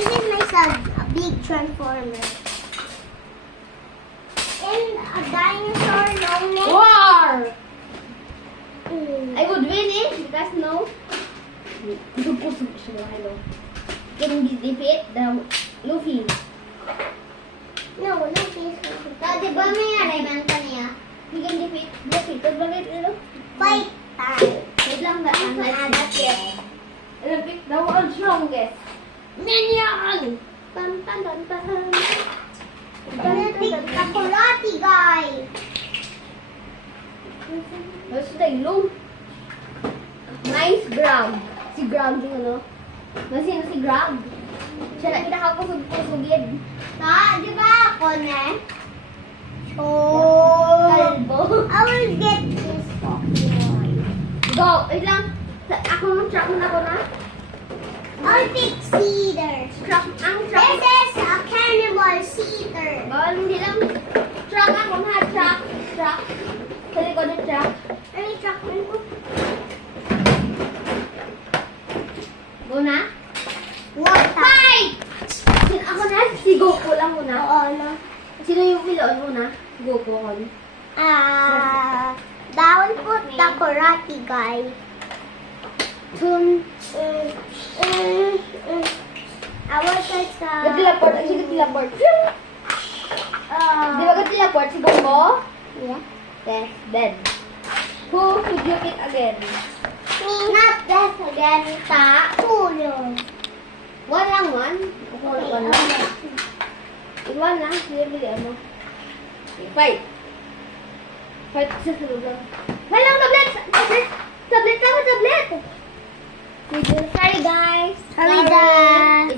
Even myself, a big transformer. And a dinosaur long neck. War! Mm. I would win it because no. Hello. Can we defeat the Luffy? No, no face. Di ba may ariman ka niya? We can defeat Luffy. Ito ba ito? Fight time. Wait lang na. I'm gonna add up here. Defeat the world's strongest. Minion! Tan tan tan tan. I'm gonna pick the karate guy. Basta tayo long. Nice Grab. Si Grab yung ano? Nasino si Grab? Siya na pinakakusog-kusugid. Di ba ako na? So, Kalbo. I will get this Pokemon. Go! Wait lang. Ako nung truck na ako na. I'll pick Cedar. Truck. Ang truck. This is a cannibal cedar. Bawal hindi lang. Truck ako na. Truck. Truck. Sa likod ng truck. Ano yung truck mo? Go na. What? Fight! Ako na. Si Goku lang muna. Oo, no? Sino yung piloon muna? Goku ako. Down put the karate guy. I will take Nag-teleport. Ang sige teleport. Di ba ka-teleport si Goku? yeah. Yes. Then. Who should you pick again? Not death again, ta. Ulo. One lang, one? One lang. One lang. Sige, mo. Fight. Fight sa sunod lang. Wala lang, tablet! Tablet! Tablet! Tablet! Sorry guys. Sorry, guys.